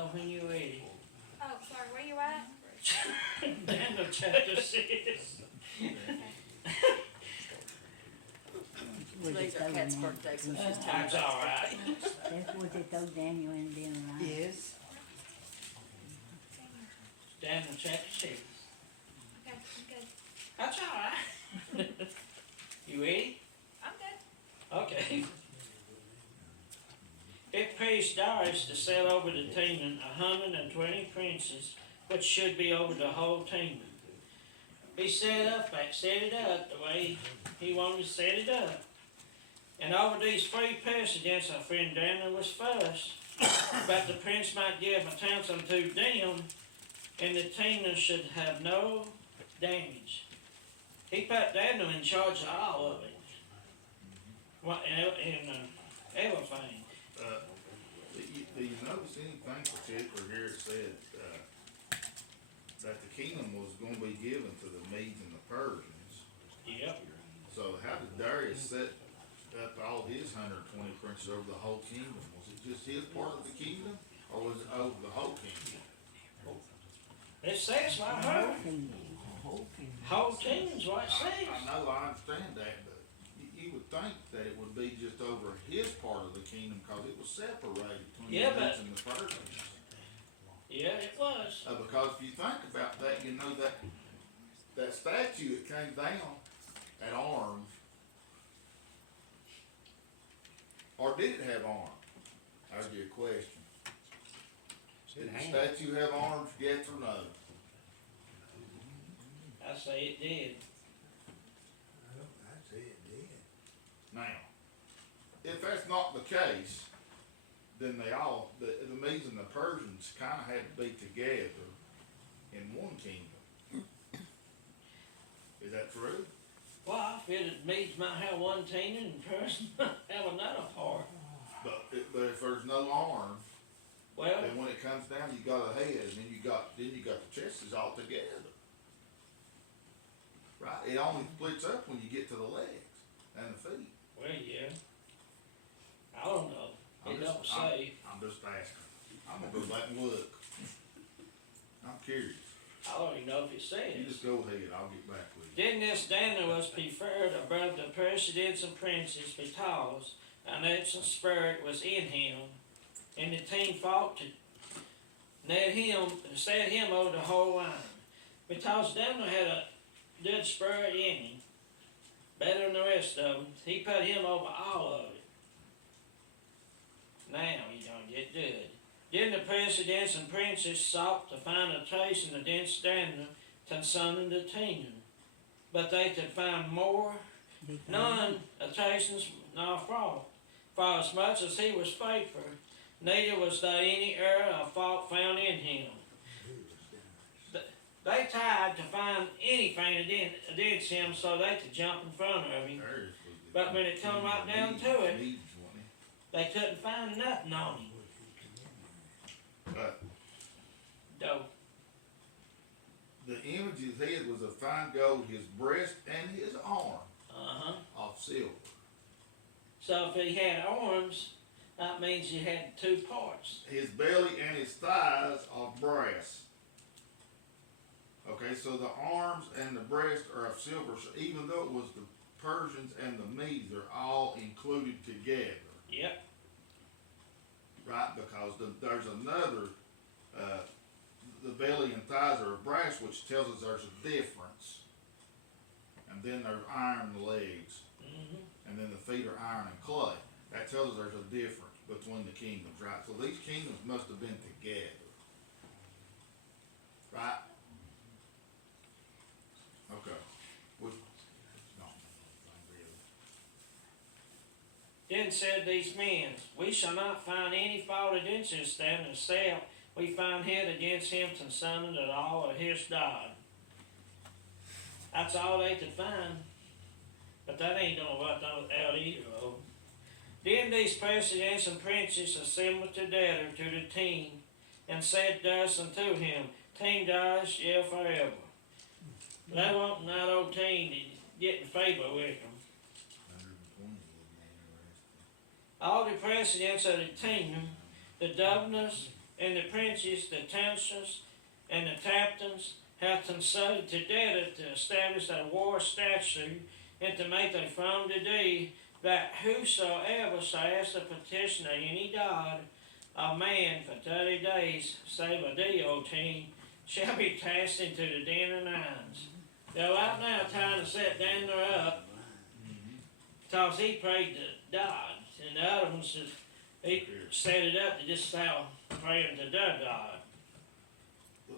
know when you're ready. Oh, sorry, where you at? Daniel chapter 6. Today's our cat's birthday, so she's telling That's us. alright. That's what they told Daniel and them, right? Yes. Daniel chapter 6. Okay, I'm good. That's alright. You ready? I'm good. Okay. It pleased Darius to set over the Teman 120 princes, which should be over the whole Teman. He set it up the way he wanted to set it up. And over these three precedents, our friend Daniel was first, but the prince might give a counsel to them, and the Teman should have no damage. He put Daniel in charge of all of it. Everything. Do you notice anything particular here? It said, that the kingdom was gonna be given to the Medes and the Persians. Yep. So how did Darius set up all his 120 princes over the whole kingdom? Was it just his part of the kingdom, or was it over the whole kingdom? It says right here. Whole Teman's what it says. I know, I understand that, but you would think that it would be just over his part of the kingdom, cause it was separated between Yeah, the but- Medes and the Persians. Yeah, it was. Because if you think about that, you know that statue that came down at arms, or did it have arms? That's your question. Did the statue have arms, yes or no? I say it did. I'd say it did. Now, if that's not the case, then the Medes and the Persians kinda had to be together in one kingdom. Is that true? Well, I feel that Medes might have one Teman and Person might have another part. But if there's no arms, Well, then when it comes down, you got a head, and then you got the chests all together. Right? It only splits up when you get to the legs and the feet. well, yeah. I don't know. It don't say. I'm just asking. I'm gonna go back and look. I'm curious. I don't even know if it You says. just go ahead, I'll get back with you. Then this Daniel was preferred above the presidents and princes because an excellent spirit was in him, and the team fought to set him over the whole line. Because Daniel had a good spirit in him, better than the rest of them, he put him over all of it. Now he's gonna get good. Then the presidents and princes sought to find a treason against Daniel concerning the kingdom, but they could find none of treasons nor fraud. For as much as he was faithful, neither was there any error or fault found in him. They tried to find anything against him so they could jump in front of him, Darius was the but when it come right down to it, Medes, wasn't they couldn't find nothing on him. he? But Though, the image of his head was of fine gold, his breast and his arm of silver. So if he had arms, that means he had two parts. His belly and his thighs of brass. Okay, so the arms and the breast are of silver, so even though it was the Persians and the Medes, they're all included together, Yep. right? Because there's another, the belly and thighs are of brass, which tells us there's a difference. And then there's iron in the legs, and then the feet are iron and clay. That tells us there's a difference between the kingdoms, right? So these kingdoms must have been together, right? Okay. Which, no, really. Then said these men, we shall not find any fault against this then, except we find hid against him concerning the law of his God. That's all they could find. But that ain't gonna work out either, though. Then these presidents and princes assembled together to the king, and said thus unto him, King Darius, yeah, forever. They want that old king to get in favor with them. 120 would be interesting. All the presidents of the kingdom, the governors, and the princes, the chancellors, and the captains hath consulted together to establish a war statute and to make a firm decree that whosoever shall ask a petition of any god or man for 30 days, save a thee, O king, shall be cast into the den of lions. They're right now trying to set Daniel up because he prayed to God, and the other one says he set it up to just start praying to their God.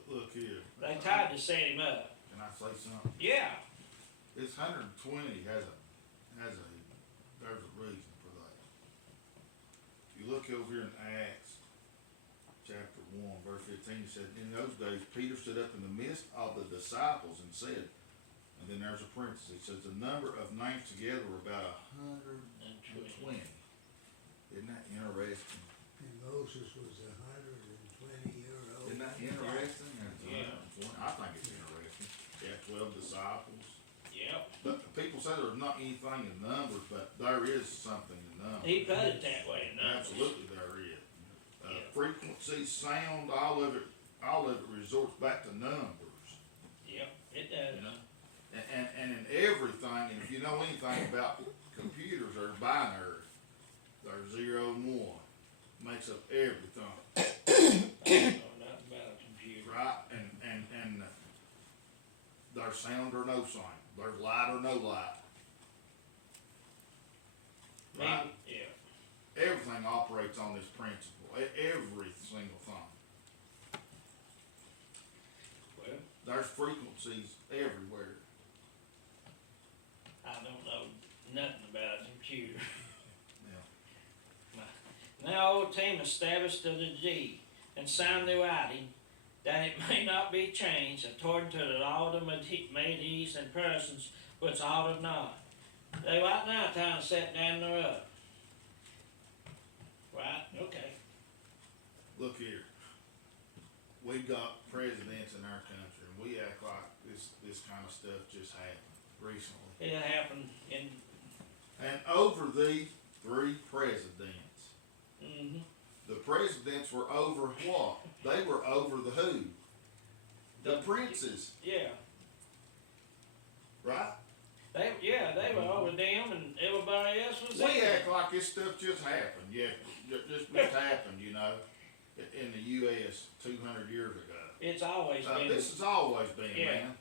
Look here. They tried to set him up. Can I say something? Yeah. This 120 there's a reason for that. If you look over here in Acts, chapter 1, verse 15, it said, in those days, Peter stood up in the midst of the disciples and said, and then there's a parenthesis, it says, the number of names together were about 120. Isn't that interesting? And Moses was 120-year-old. Isn't that interesting? Yeah. I think it's interesting. You have 12 disciples. Yep. But people say there's not anything in numbers, but there is something in numbers. He put it that way. No. Absolutely, there is. Yeah. Frequency, sound, all of it resorts back to numbers. Yep, it does. You know, and in everything, and if you know anything about computers, they're binary. They're 0 and 1. Makes up everything, I don't know nothing about a computer. right? And there's sound or no sound. There's light or no light. Right? Yeah. Everything operates on this principle. Every single thing. Well, There's frequencies everywhere. I don't know nothing about a computer. Yeah. Now, old team established to the G and signed the writing that it may not be changed according to the law of the Medes and Persons which ought not. They right now trying to set Daniel up. Right? Okay. Look here. We got presidents in our country, and we act like this kind of stuff just happened recently. It happened in. And over these 3 presidents, Mm-hmm. the presidents were over what? They were over the who? The princes, Yeah. right? They were over them, and everybody else was We there. act like this stuff just happened. Yeah, just happened, you know, in the U.S. 200 years ago. It's always been. This has always been, Yeah. man.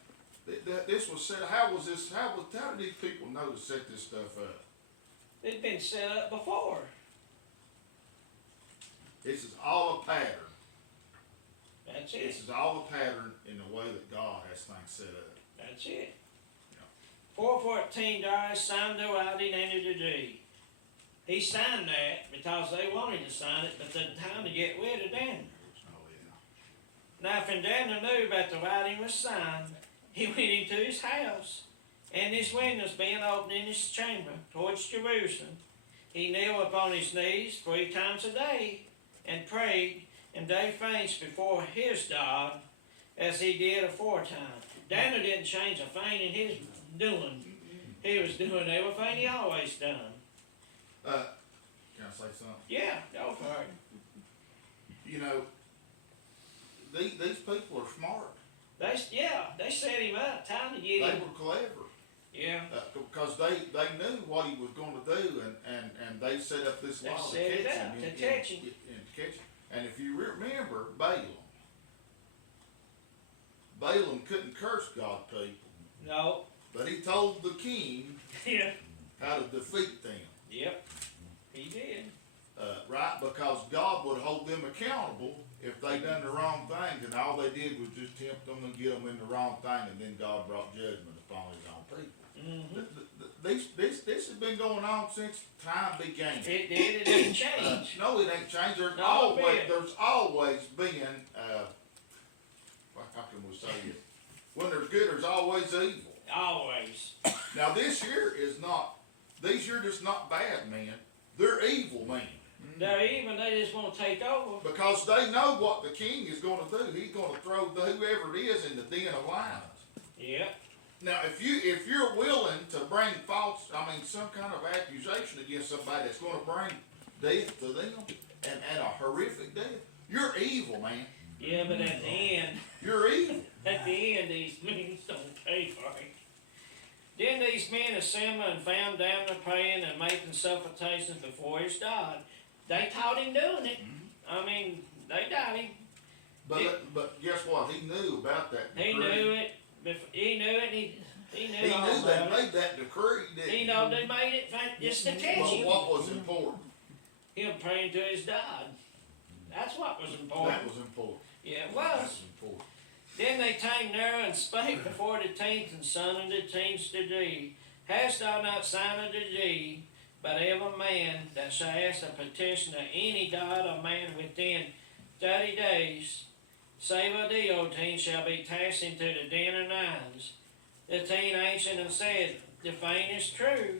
This was set. How did these people know to set this stuff up? It's been set up before. This is all a pattern. That's it. This is all a pattern in the way that God has things set up. That's it. 414 Darius signed the writing and the deed. He signed that because they wanted to sign it, but the time to get rid of Daniel. Oh yeah. Now, when Daniel knew that the writing was signed, he went into his house, and his windows being open in his chamber towards Jerusalem, he kneeled upon his knees 3 times a day, and prayed and gave thanks before his God, as he did aforetime. Daniel didn't change a thing in his doing. He was doing everything he always done. Can I say something? Yeah, go for it. You know, these people are smart. They set him up, time to They get him. were clever. Yeah, Because they knew what he was going to do, and they set up this They law to set it catch up him. to and- catch him. and to catch him. And if you remember Balaam couldn't curse God's people, no, but he told the king yeah, how to defeat them. yep, he did. Right? Because God would hold them accountable if they done the wrong things, and all they did was just tempt them and get them in the wrong thing, and then God brought judgment upon his own people. Mm-hmm. This has been going on since time began. It did, it didn't change. No, it ain't changed. No, it There's always been, how can we say it? When there's good, there's always evil. Always. Now these are just not bad men. They're evil men. They're even, they just want to take over. Because they know what the king is going to do. He's going to throw whoever it is in the den of lions. Yep. Now, if you're willing to bring some kind of accusation against somebody that's going to bring death to them and a horrific death, You're evil, man. Yeah, but at the end, You're evil. at the end, these men don't pay for it. Then these men assembled and found Daniel praying and making supplications before his God. They taught him doing it. I mean, they got him. But guess what? He knew about that decree. He knew it. He knew it. He knew He all knew they about it. made that decree, didn't He know they made it just to catch But him. what was important? Him praying to his God. That's what was important. That was important. Yeah, it That was. was important. Then they came near and spake before the kings and son of the kings to thee. Hast thou not signed the deed? But every man that shall ask a petition of any god or man within 30 days, save of thee, O king, shall be cast into the den of lions. The king answered and said, the thing is true.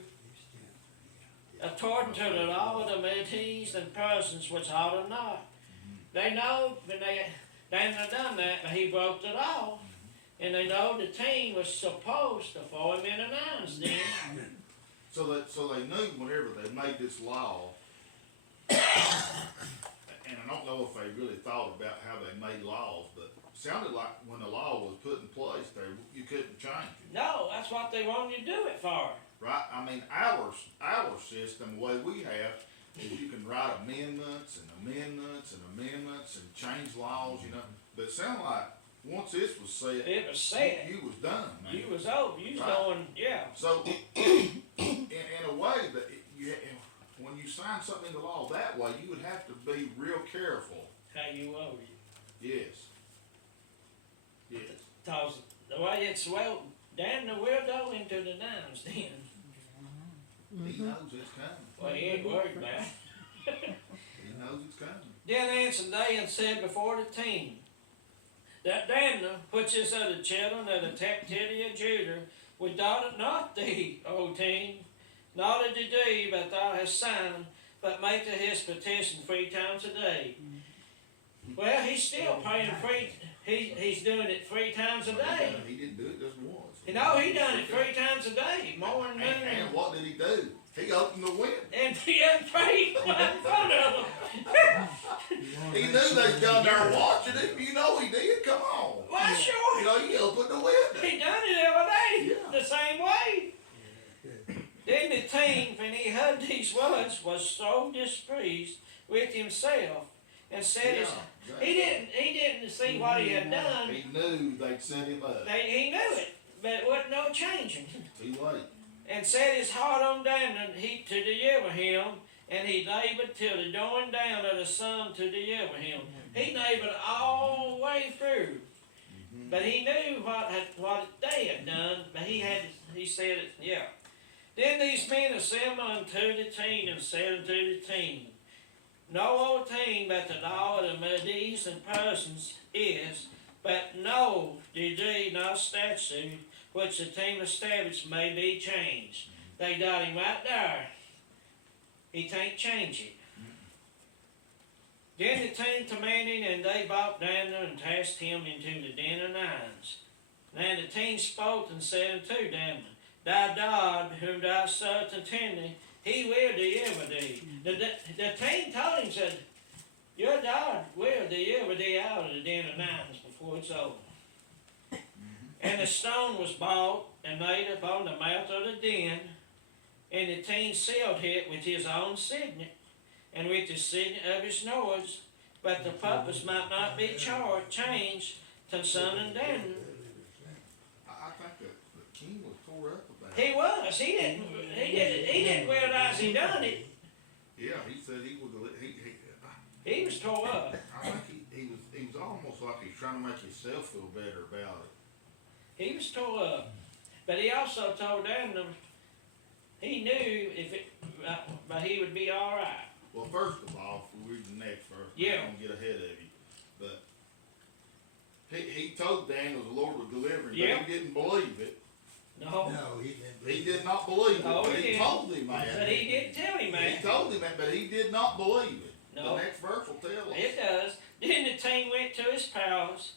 According to the law of the Medes and Persians which ought not. They know when they had done that, but he broke the law. And they know the king was supposed to throw him in the lions den. So they knew whenever they made this law, and I don't know if they really thought about how they made laws, but it sounded like when the law was put in place, you couldn't change it. No, that's what they wanted to do it for. Right? I mean, our system, the way we have, is you can write amendments and amendments and amendments and change laws, you know. But it sounded like once this was set, It was said. you was done, man. You was over. You was Right. going, yeah. So, in a way, that when you sign something into law that way, you would have to be real careful. How you over you. Yes. Yes. Cause the way it's well, Daniel will go into the lions den. He knows it's coming. Well, he ain't worried about it. He knows it's coming. Then answered they and said before the king, that Daniel, which is of the children of the captivity of Judah, we doubted not thee, O king, not unto thee, but thou hast signed, but make to his petition 3 times a day. Well, he's still praying he's doing it 3 times a day. He didn't do it just once. You know, he done it 3 times a day, morning, noon, And what did he do? He opened the window. and he had prayed right in front of them. He knew they was down there watching him. You know he did. Come on. Well, You sure, know, he opened the window. he done it every day, Yeah. the same way. Then the king, when he heard these words, was so displeased with himself, and said, Yeah, he didn't see what he had done. He knew they'd set him up. He knew it, but it wasn't no changing. He waited. And set his heart on Daniel he to deliver him, and he labored till the going down of the sun to deliver him. He labored all the way through, but he knew what they had done. But he said it, yeah. Then these men assembled unto the king and said unto the king, know, O king, that the law of the Medes and Persians is, but no decree nor statute which the king established may be changed. They got him right there. He can't change it. Then the king commanded, and they brought Daniel and cast him into the den of lions. Then the king spoke and said unto Daniel, thy God, whom thou servest tenderly, he will deliver thee. The king told him, said, your God will deliver thee out of the den of lions before it's over. And the stone was bought and laid upon the mouth of the den, and the king sealed it with his own signet, and with the signet of his noise, but the purpose might not be changed concerning Daniel. I think that the king was tore up about He it. was. He didn't realize he done it. Yeah, he said he was. He was tore up. I think he was almost like he's trying to make himself feel better about it. He was tore up. But he also told Daniel he knew but he would be all right. Well, first of all, if we read the next verse, Yeah. I don't get ahead of you, but he told Daniel the Lord would deliver him, Yeah. but he didn't believe it. No, No, he didn't. He did not believe it, No, but he he didn't. told him that. but he didn't tell him He that. told him that, but he did not believe it. No. The next verse will tell us. It does. Then the king went to his palace,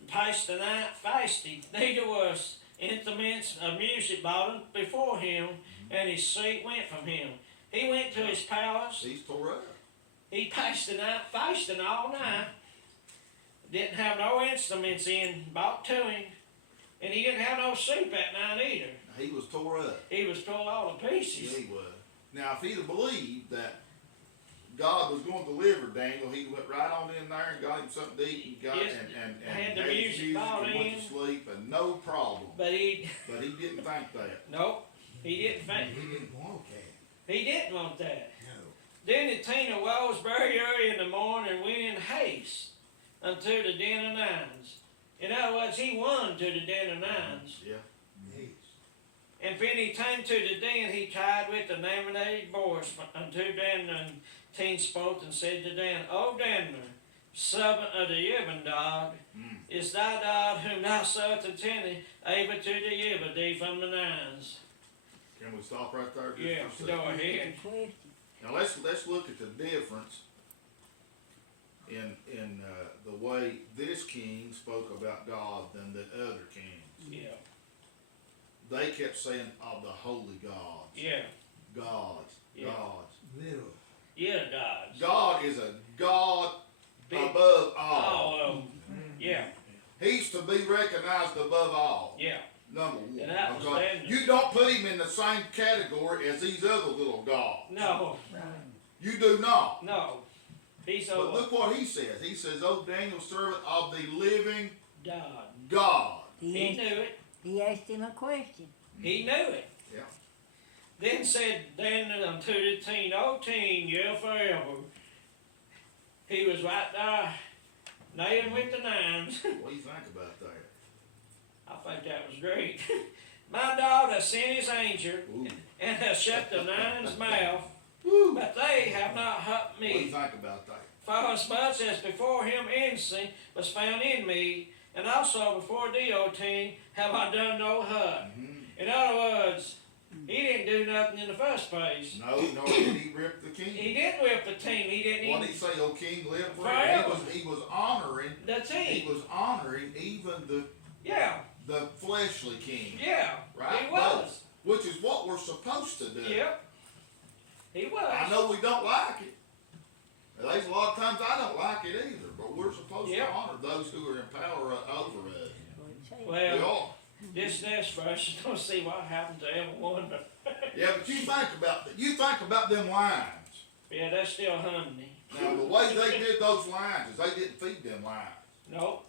and passed the night fasting. Neither was instruments of music brought before him, and his sleep went from him. He went to his palace. He's tore up. He fasting all night. Didn't have no instruments in, brought to him. And he didn't have no soup that night either. He was tore up. He was torn all to pieces. Yeah, he was. Now, if he'd have believed that God was going to deliver Daniel, he went right on in there and got him something to eat and got Yes, and had the his music brought and went in. to sleep and no problem. But he, But he didn't think that. nope, he didn't think. He didn't want that, He didn't want that. no. Then the Tina rose very early in the morning and went in haste unto the den of nines. In other words, he won to the den of nines. Yeah. Yes. And when he came to the den, he cried with the nominated voice unto Daniel, and Teen spoke and said to Dan, O Daniel, servant of the living God, is thy God whom thou sawest attending able to deliver thee from the nines? Can we stop right there? Just Yeah, for a second? go ahead. Question. Now let's look at the difference in the way this king spoke about God than the other kings. Yeah, They kept saying of the holy gods, yeah, gods, Yeah. gods. Little. yeah, gods. God is a God Big. above all. All of them. Yeah, He's to be recognized above all. yeah. Number one. And that was Okay? Daniel. You don't put him in the same category as these other little gods. No, You do not. no. He's But a look what he says. He says, O Daniel, servant of the living God. God. He He knew asked, it. he asked him a question. He knew it. Yeah. Then said Daniel unto the teen, O teen, you're forever. He was right there, nailing with the nines. What do you think about that? I think that was great. My daughter sent his angel Ooh. and has shut the nine's mouth, Woo. but they have not hurt What do you me. think about that? For as much as before him innocent was found in me, and also before thee, O teen, have I done no hurt. Mm-hmm. In other words, he didn't do nothing in the first place. No, nor did he rip the king. He didn't whip the team. He didn't What even did he say, O king, live Forever. forever? He was honoring, the he team. was honoring even Yeah, the fleshly king. yeah, Right? he was. Which is what we're supposed to do. Yep, he was. I know we don't like it. There's a lot of times I don't like it either, but we're supposed Yeah. to honor those who are in power over us. We Well, are. this next verse, you're gonna see what happened to everyone, but Yeah, but you think about them lines. yeah, that's still humming me. Now the way they did those lines is they didn't feed them lines. Nope.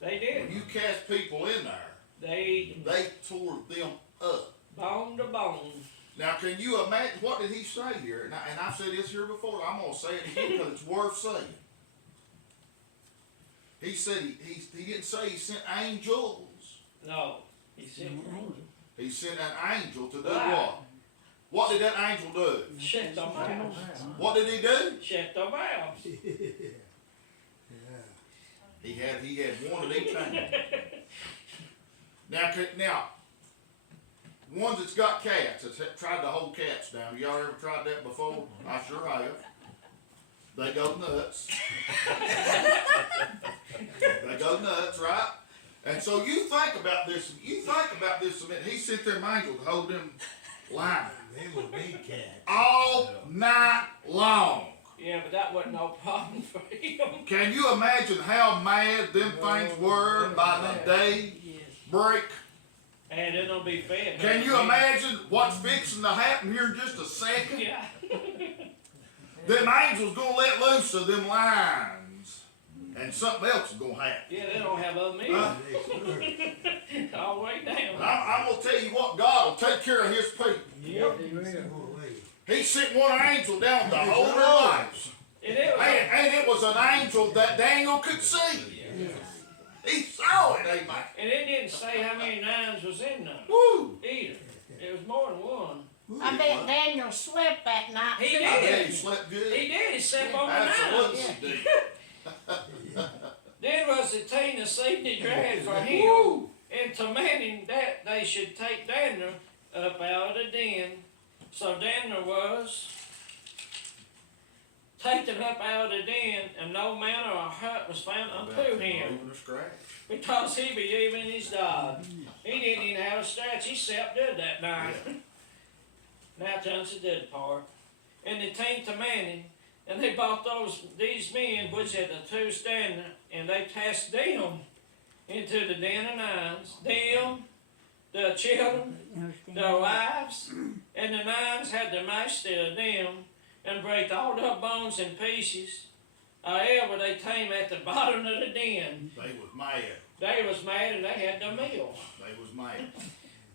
They When did. you cast people in there, They they tore them up. bone to bone. Now, can you imagine, what did he say here? And I've said this here before, I'm going to say it again because it's worth saying. He said he didn't say he sent angels. No, he said, He sent an angel to do Right. what? What did that angel do? shut the mouth. What did he do? Shut the mouth. Yeah. He had one at each angel. Now, ones that's got cats, that's tried to hold cats down. Y'all ever tried that before? I sure have. They go nuts. They go nuts, right? And so you think about this a minute. He sent them angels to hold them lining They were big cats. all night long. Yeah, but that wasn't no problem for him. Can you imagine how mad them things were by the day break? And they're gonna be fed. Can you imagine what's fixing to happen here in just a second? Yeah. Them angels gonna let loose of them lines, and something else is gonna happen. Yeah, they don't have other Huh? meals. They were. All the way down. I'm gonna tell you what, God will take care of His people. Yep. They were away. He sent one angel down to hold their lives, And it was, and it was an angel that Daniel could see. He saw it, amen. and it didn't say how many nines was in there Woo! either. It was more than one. I bet Daniel slept that night. He too. I did. bet he slept good. He did. He slept over Absolutely, nines. he did. Then was the team the seed dragged for him, Woo! and commanding that they should take Daniel up out of the den. So Daniel was taken up out of the den, and no manner of hurt was found unto him, Even a scratch. because he believed in his God. He didn't even have a scratch. He slept good that night. Now comes the good part. And the team commanding and they bought these men, which had the two standing, and they cast them into the den of nines. Them, the children, their wives, and the nines had the master of them, and break all their bones in pieces. However, they came at the bottom of the den. They was mad. They was mad and they had their meal. They was mad.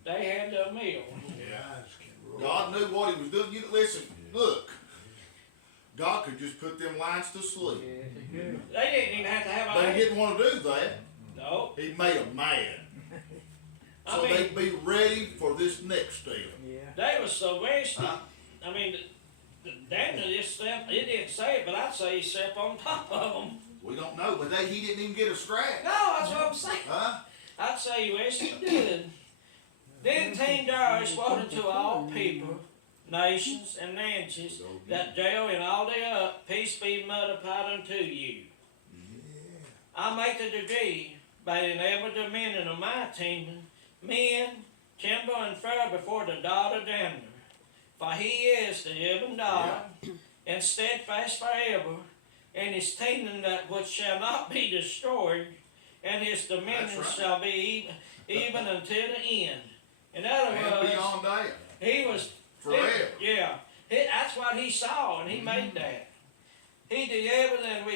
They had their meal. Yeah. God knew what he was doing. You listen, look. God could just put them lions to sleep. They didn't even have to have They a didn't want to do that. No. He made them mad. I So mean, they'd be ready for this next step. they was so wasted. Huh? I mean, Daniel just slept, he didn't say it, but I'd say he slept on top of them. We don't know, but he didn't even get a scratch. No, that's what I'm saying. Huh? I'd say he wished he did. Then King Darius wrote unto all people, nations, and nations, that dwell in all the earth, peace be multiplied unto you. I make the decree by the ever dominion of my kingdom, men, timber, and fur before the daughter of Daniel. For he is the living God, and steadfast forever, and his kingdom that which shall not be destroyed, and his dominion That's right. shall be even until the end. In other And words, beyond that. he was Forever. Yeah, that's what he saw, and he made that. He did everything we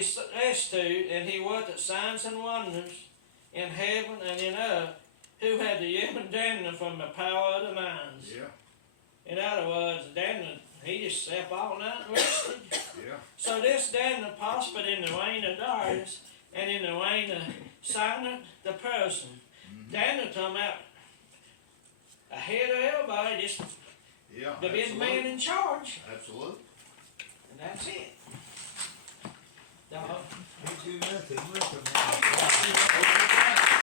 asked to, and he worked signs and wonders in heaven and in earth, who had the even Daniel from the power of the nines. Yeah. In other words, Daniel, he just slept all night and rested. Yeah. So this Daniel prospered in the reign of Darius and in the reign of Simon the person. Daniel come out ahead of everybody, just Yeah. the big man in charge, Absolutely. and that's it. Dog. Can't do nothing with them. Absolutely.